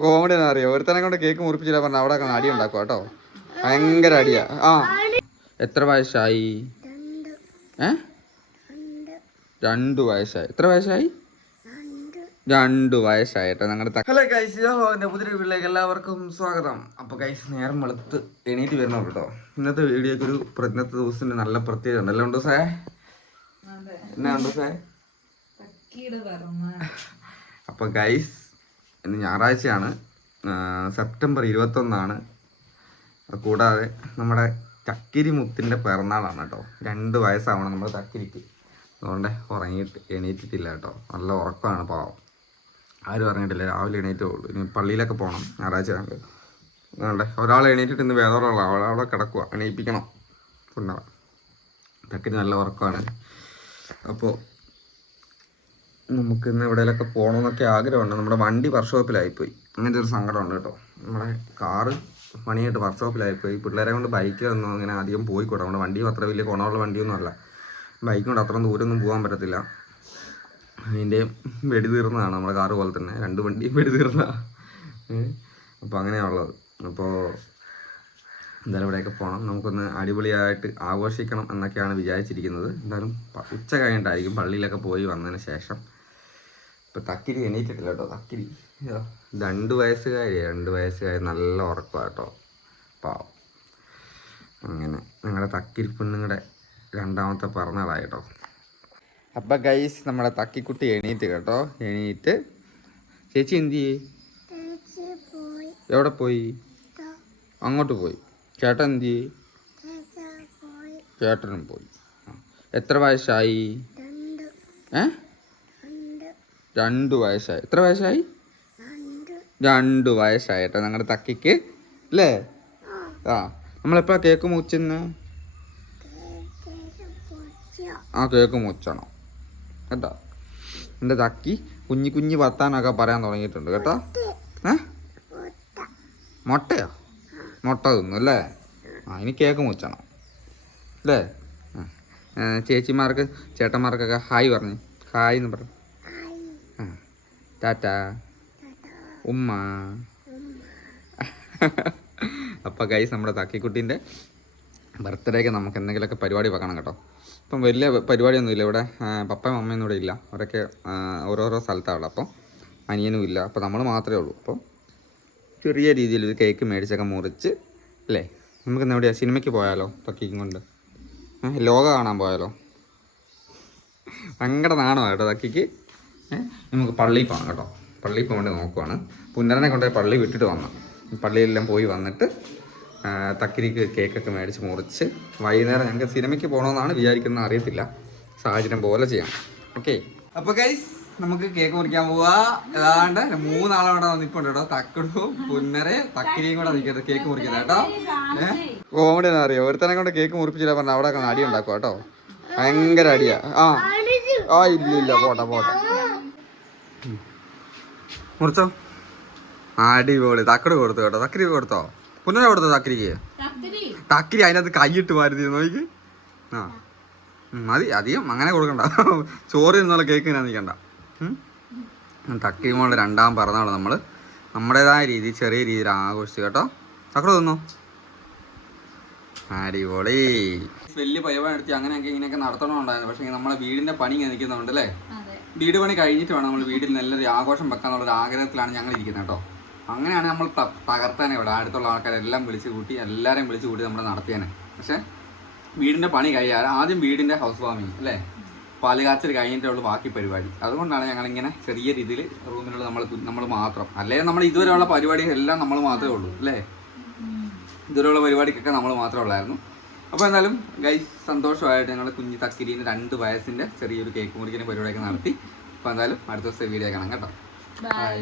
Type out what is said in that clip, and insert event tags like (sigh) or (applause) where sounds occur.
Comedy എന്ന് അറിയോ? ഒരുത്തനെ കൊണ്ട് കേക്ക് മുറിപ്പിച്ചില്ല പറഞ്ഞ അവിടെ അടി ഉണ്ടാക്കും കേട്ടോ. ഭയങ്കര അടിയാ. ആ. എത്ര വയസ്സായി? ഏ? രണ്ടു വയസ്സായി. എത്ര വയസ്സായി? രണ്ടു വയസ്സായിട്ട് ഞങ്ങളുടെ ഹലോ ഗൈസ് എന്റെ പുതിയ വീട്ടിലേക്ക് എല്ലാവർക്കും സ്വാഗതം. അപ്പോൾ ഗൈസ് നേരം വെളുത്ത് എണീറ്റ് വരണം കേട്ടോ. ഇന്നത്തെ വീഡിയോക്ക് ഒരു ഇന്നത്തെ ദിവസത്തിന് നല്ല പ്രത്യേകത ഉണ്ട്. അല്ലേ ഉണ്ടോ സാ എന്നാ ഉണ്ടോ സാ അപ്പോൾ ഗൈസ് ഇന്ന് ഞായറാഴ്ചയാണ്. സെപ്റ്റംബർ ഇരുപത്തൊന്നാണ്. കൂടാതെ നമ്മുടെ ചക്കിരി മുത്തിന്റെ പിറന്നാളാണ് കേട്ടോ. രണ്ട് വയസ്സാവണം നമ്മുടെ ചക്കിരിക്ക്. അതുകൊണ്ട് ഉറങ്ങിയിട്ട് എണീറ്റിട്ടില്ല കേട്ടോ. നല്ല ഉറക്കമാണ് പാവം. ആരും അറിഞ്ഞിട്ടില്ല രാവിലെ എണീറ്റേ ഉള്ളൂ. ഇനി പള്ളിയിലൊക്കെ പോകണം ഞായറാഴ്ച കണ്ട് അതുകൊണ്ട് ഒരാൾ എണീറ്റിട്ട് ഇന്ന് വേദോറുള്ള അവളവിടെ കിടക്കുക എണീപ്പിക്കണം. പുണ്ണ ചക്കിരി നല്ല ഉറക്കമാണ്. അപ്പോൾ നമുക്ക് ഇന്ന് എവിടെയെങ്കിലൊക്കെ പോകണമെന്നൊക്കെ ആഗ്രഹമുണ്ട്. നമ്മുടെ വണ്ടി വർക്ക്ഷോപ്പിലായിപ്പോയി. അങ്ങനത്തെ ഒരു സങ്കടമുണ്ട് കേട്ടോ. നമ്മുടെ കാറ് പണിയായിട്ട് വർക്ക്ഷോപ്പിലായിപ്പോയി. പിള്ളേരെ കൊണ്ട് ബൈക്കിലൊന്നും അങ്ങനെ അധികം പോയിക്കൂടാ. നമ്മുടെ വണ്ടിയും അത്ര വലിയ ഗുണമുള്ള വണ്ടിയൊന്നും അല്ല. ബൈക്ക് കൊണ്ട് അത്ര ദൂരമൊന്നും പോകാൻ പറ്റത്തില്ല. അതിന്റെ വെടി തീർന്നതാണ് നമ്മുടെ കാറ് പോലെ തന്നെ. രണ്ട് വണ്ടിയും വെടി തീർന്നതാണ് അപ്പോൾ അങ്ങനെയാണുള്ളത് അപ്പോൾ എന്തായാലും ഇവിടെയൊക്കെ പോകണം നമുക്കൊന്ന് അടിപൊളിയായിട്ട് ആഘോഷിക്കണം എന്നൊക്കെയാണ് വിചാരിച്ചിരിക്കുന്നത്. എന്തായാലും ഉച്ച കഴിഞ്ഞിട്ടായിരിക്കും പള്ളിയിലൊക്കെ പോയി വന്നതിന് ശേഷം. ഇപ്പം തക്കിരി എണീറ്റിട്ടില്ല കേട്ടോ തക്കിരി. രണ്ട് വയസ്സുകാരി രണ്ട് വയസ്സുകാരി നല്ല ഉറപ്പാണ് കേട്ടോ. പാവം. അങ്ങനെ ഞങ്ങളുടെ തക്കിരി പെണ്ണുങ്ങളുടെ രണ്ടാമത്തെ പറഞ്ഞതായി കേട്ടോ. അപ്പം ഗൈസ് നമ്മുടെ തക്കിക്കുട്ടി എണീറ്റ് കേട്ടോ. എണീറ്റ്. ചേച്ചി എന്ത് ചെയ്യേ? എവിടെ പോയി? അങ്ങോട്ട് പോയി. ചേട്ടൻ എന്ത് ചെയ്യേ? ചേട്ടനും പോയി. എത്ര വയസ്സായി? ഏ? രണ്ട് വയസ്സായി. എത്ര വയസ്സായി? രണ്ട്. വയസ്സായി കേട്ടോ ഞങ്ങളുടെ തക്കിക്ക് അല്ലേ? ആ. നമ്മളെപ്പോഴാ കേക്ക് മൂച്ചെന്ന് ആ കേക്ക് മുച്ചണം കേട്ടോ? എന്റെ തക്കി കുഞ്ഞി കുഞ്ഞി വർത്താനൊക്കെ പറയാൻ തുടങ്ങിയിട്ടുണ്ട്. കേട്ടോ? ഏ? മുട്ടയോ? മുട്ട തിന്നു അല്ലേ? ആ ഇനി കേക്ക് മുച്ചണം അല്ലേ? ചേച്ചിമാർക്ക് ചേട്ടന്മാർക്കൊക്കെ ഹായ് പറഞ്ഞു. ഹായ് എന്ന് പറഞ്ഞു ടാറ്റ ഉമ്മ. അപ്പോൾ ഗൈസ് നമ്മുടെ തക്കിക്കുട്ടീന്റെ ബർത്ത്ഡേക്ക് നമുക്ക് എന്തെങ്കിലുമൊക്കെ പരിപാടി വെക്കണം കേട്ടോ. ഇപ്പം വലിയ പരിപാടിയൊന്നുമില്ല ഇവിടെ. പപ്പയും അമ്മയൊന്നും ഇവിടെ ഇല്ല. അവരൊക്കെ ഓരോരോ സ്ഥലത്താണ് അപ്പം അനിയനും ഇല്ല. അപ്പോൾ നമ്മൾ മാത്രമേ ഉള്ളൂ. അപ്പോൾ ചെറിയ രീതിയിൽ ഒരു കേക്ക് മേടിച്ചൊക്കെ മുറിച്ച് അല്ലേ? നമുക്ക് ഇന്ന് എവിടെയാണ് സിനിമയ്ക്ക് പോയാലോ? തക്കിക്കും കൊണ്ട്. ലോക കാണാൻ പോയാലോ? (laughs) ഭയങ്കര നാണമാണ് കേട്ടോ തക്കിക്ക്. നമുക്ക് പള്ളിയിൽ പോകണം കേട്ടോ. പള്ളിയിൽ പോകാൻ വേണ്ടി നോക്കുവാണ്. പുന്നരനെ കൊണ്ടുപോയി പള്ളി വിട്ടിട്ട് വന്നു. പള്ളിയിലെല്ലാം പോയി വന്നിട്ട് തക്കിരിക്ക് കേക്കൊക്കെ മേടിച്ച് മുറിച്ച് വൈകുന്നേരം ഞങ്ങൾക്ക് സിനിമയ്ക്ക് പോകണമെന്നാണ് വിചാരിക്കുന്നത്. അറിയത്തില്ല. സാഹചര്യം പോലെ ചെയ്യാം ഓക്കെ അപ്പോൾ ഗൈസ് നമുക്ക് കേക്ക് മുറിക്കാൻ പോവാ. ഏതാണ്ട് മൂന്നാളവിടെ നിൽപ്പുണ്ട് കേട്ടോ. തക്കടും പുന്നരെ തക്കിരിയും കൂടെ നിൽക്കുന്നത് കേക്ക് മുറിക്കുന്നത് കേട്ടോ. കോമഡി എന്നാ അറിയാം ഒരുത്തനെ കൊണ്ട് കേക്ക് മുറിപ്പിച്ചില്ല പറഞ്ഞാൽ അവിടെ അടി ഉണ്ടാക്കും കേട്ടോ. ഭയങ്കര അടിയാ. ആ. ആ ഇല്ല ഇല്ല പോട്ടെ പോട്ടെ. മുറിച്ചോ? അടിപൊളി. തക്കടി കൊടുത്തു കേട്ടോ. തക്കരി കൊടുത്തോ? പുനര കൊടുത്തോ തക്കരിക്ക്? തക്കരി അതിനകത്ത് കൈയിട്ട് മാരുതി നോക്കി. ആ. മതി. അധികം അങ്ങനെ കൊടുക്കണ്ട. ചോറ് എന്നുള്ള കേക്ക് ഞാൻ നിൽക്കണ്ട തക്കരി മോളുടെ രണ്ടാം പിറന്നാൾ നമ്മൾ നമ്മുടേതായ രീതിയിൽ ചെറിയ രീതിയിൽ ആഘോഷിച്ചു കേട്ടോ. തക്കട തിന്നോ? അടിപൊളി. വലിയ പരിപാടി എടുത്ത് അങ്ങനെയൊക്കെ ഇങ്ങനെയൊക്കെ നടത്തണമുണ്ടായിരുന്നു പക്ഷെ നമ്മളെ വീടിന്റെ പണി ഇങ്ങനെ നിൽക്കുന്നുണ്ട് അല്ലേ വീട് പണി കഴിഞ്ഞിട്ട് വേണം നമ്മൾ വീട്ടിൽ നല്ലൊരു ആഘോഷം വെക്കാന്നുള്ള ഒരു ആഗ്രഹത്തിലാണ് ഞങ്ങൾ ഇരിക്കുന്നത് കേട്ടോ. അങ്ങനെയാണ് നമ്മൾ തകർത്താനെ ഇവിടെ. അടുത്തുള്ള ആൾക്കാരെല്ലാം വിളിച്ച് കൂട്ടി എല്ലാവരെയും വിളിച്ച് കൂട്ടി നമ്മൾ നടത്തിയേനെ. പക്ഷേ വീടിന്റെ പണി കഴിയാതെ ആദ്യം വീടിന്റെ ഹൗസ് വാമിങ് അല്ലേ? പാലുകാച്ചൽ കഴിഞ്ഞിട്ടേ ഉള്ളൂ ബാക്കി പരിപാടി. അതുകൊണ്ടാണ് ഞങ്ങളിങ്ങനെ ചെറിയ രീതിയിൽ റൂമിലുള്ള നമ്മൾ നമ്മൾ മാത്രം. അല്ലെങ്കിൽ നമ്മൾ ഇതുവരെയുള്ള പരിപാടി എല്ലാം നമ്മൾ മാത്രമേ ഉള്ളൂ അല്ലേ? ഇതുവരെയുള്ള പരിപാടിക്കൊക്കെ നമ്മൾ മാത്രമേ ഉള്ളായിരുന്നു. അപ്പോൾ എന്നാലും ഗൈസ് സന്തോഷമായിട്ട് ഞങ്ങൾ കുഞ്ഞി തക്കിരിന്ന് രണ്ട് വയസ്സിന്റെ ചെറിയൊരു കേക്ക് മുറിക്കുന്ന പരിപാടിയൊക്കെ നടത്തി. അപ്പോൾ എന്തായാലും അടുത്ത ദിവസത്തെ വീഡിയോ കാണാം കേട്ടോ. ബൈ